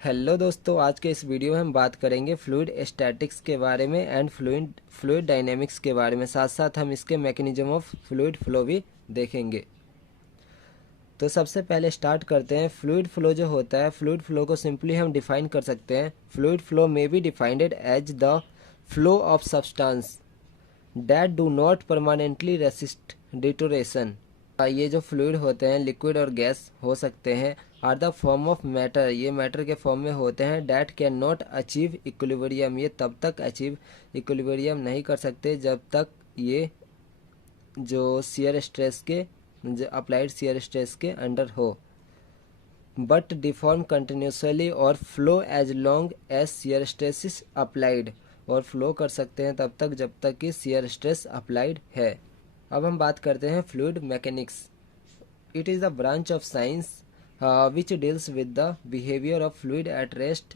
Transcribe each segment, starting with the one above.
Hello दोस्तों, आज के इस वीडियो में हम बात करेंगे फ्लूइड स्टैटिक्स के बारे में एंड फ्लूइड डायनेमिक्स के बारे में। साथ साथ हम इसके मैकेनिज्म ऑफ फ्लूइड फ्लो भी देखेंगे। तो सबसे पहले स्टार्ट करते हैं। फ्लूइड फ्लो जो होता है, फ्लूइड फ्लो को सिंपली हम डिफाइन कर सकते हैं। Fluid flow may be defined as the flow of substance that do not permanently resist distortion. ये जो फ्लूइड होते हैं, लिक्विड और गैस हो सकते हैं, are the form of matter, ये मैटर के फॉर्म में होते हैं। That can not achieve equilibrium, ये तब तक अचीव इक्विलिब्रियम नहीं कर सकते जब तक ये जो शियर स्ट्रेस के, जो अप्लाइड शियर स्ट्रेस के अंडर हो। बट डिफॉर्म कंटिन्यूसली और flow as long as shear stress is applied, और फ्लो कर सकते हैं तब तक जब तक कि शियर स्ट्रेस अप्लाइड है। अब हम बात करते हैं fluid mechanics. It is the branch of science which deals with the behaviour of fluid at rest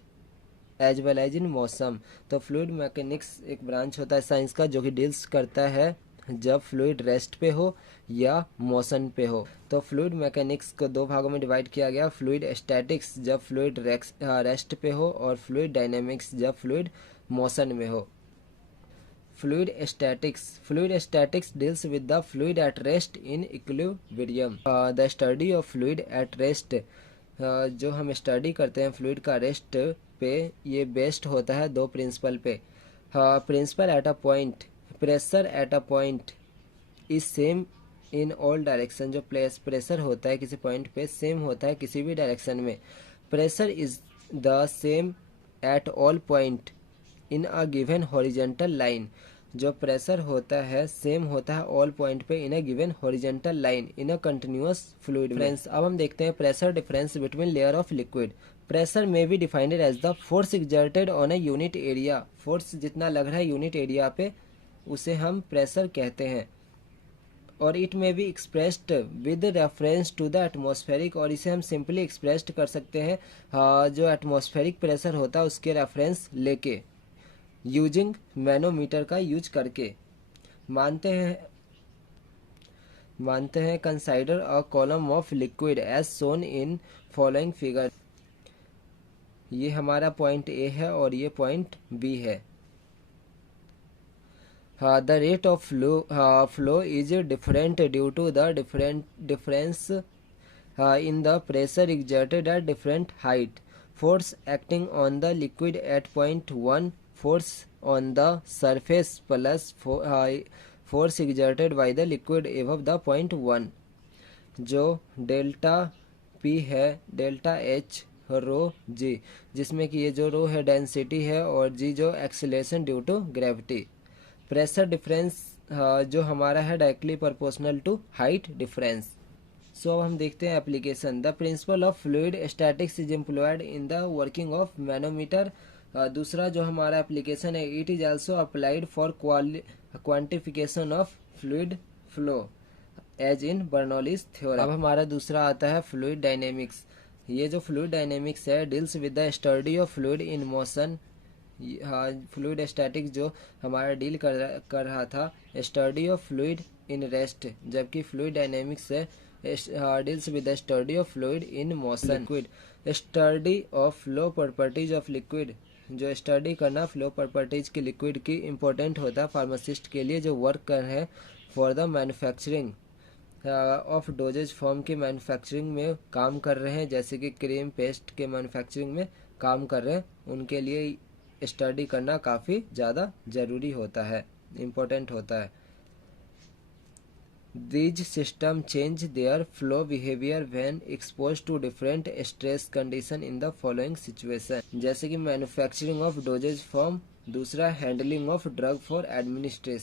as well as in motion. तो फ्लूइड मैकेनिक्स एक ब्रांच होता है साइंस का जो कि डील्स करता है जब फ्लूइड रेस्ट पे हो या मोशन पे हो। तो फ्लूइड मैकेनिक्स को दो भागों में डिवाइड किया गया। फ्लूइड स्टैटिक्स जब फ्लूइड रेस्ट पे हो, और फ्लूइड डायनेमिक्स जब फ्लूइड मोशन में हो। Fluid statics deals with the fluid at rest in equilibrium. The study of fluid at rest, जो हम स्टडी करते हैं फ्लूइड का रेस्ट पे, ये बेस्ड होता है दो प्रिंसिपल पे। Principle at a point, pressure at a point is same in all direction. जो प्रेशर होता है किसी पॉइंट पे सेम होता है किसी भी डायरेक्शन में। Pressure is the same at all point in a given horizontal line. जो प्रेशर होता है सेम होता है ऑल पॉइंट पे in a given horizontal line in a continuous fluid difference. अब हम देखते हैं pressure difference between layer of liquid. Pressure में be defined as the force exerted on a unit area. Force जितना लग रहा है यूनिट एरिया पे उसे हम प्रेशर कहते हैं। और it may be expressed with reference to the atmospheric, और इसे हम सिंपली एक्सप्रेस्ड कर सकते हैं जो एटमॉस्फेरिक प्रेशर होता है उसके रेफरेंस लेके, यूजिंग मैनोमीटर का यूज करके। मानते हैं consider a column of liquid as shown in following figure. ये हमारा पॉइंट ए है और ये पॉइंट बी है। The rate of flow is different due to the difference in the pressure exerted at different height. Force acting on the liquid at point 1, force on the surface plus force exerted by the liquid above the point 1। जो delta P है, delta H, रो G, जिसमें कि ये जो रो है density है और G जो acceleration due to gravity. Pressure difference जो हमारा है directly proportional to height difference. So अब हम देखते हैं application. The principle of fluid statics is employed in the working of manometer. दूसरा जो हमारा एप्लीकेशन है, it is also applied for quantification of fluid flow as in Bernoulli's theorem. अब हमारा दूसरा आता है फ्लूइड डायनेमिक्स। ये जो फ्लूइड डायनेमिक्स है deals with the study of fluid in motion. हाँ, फ्लूइड स्टैटिक्स जो हमारा डील कर रहा था study of fluid in rest, जबकि फ्लूइड डायनेमिक्स है deals with the study of fluid in motion. Liquid, study of flow properties of liquid, जो study करना फ्लो प्रॉपर्टीज की लिक्विड की इम्पोर्टेंट होता है फार्मासिस्ट के लिए जो वर्क कर रहे हैं for the manufacturing of doses form की मैन्युफैक्चरिंग में काम कर रहे हैं, जैसे कि क्रीम पेस्ट के मैन्युफैक्चरिंग में काम कर रहे हैं, उनके लिए स्टडी करना काफ़ी ज़्यादा ज़रूरी होता है, इम्पोर्टेंट होता है। These systems change their flow behavior when exposed to different stress condition in the following situation। जैसे कि मैन्युफैक्चरिंग ऑफ डोजेज फॉर्म, दूसरा handling of drug for administration.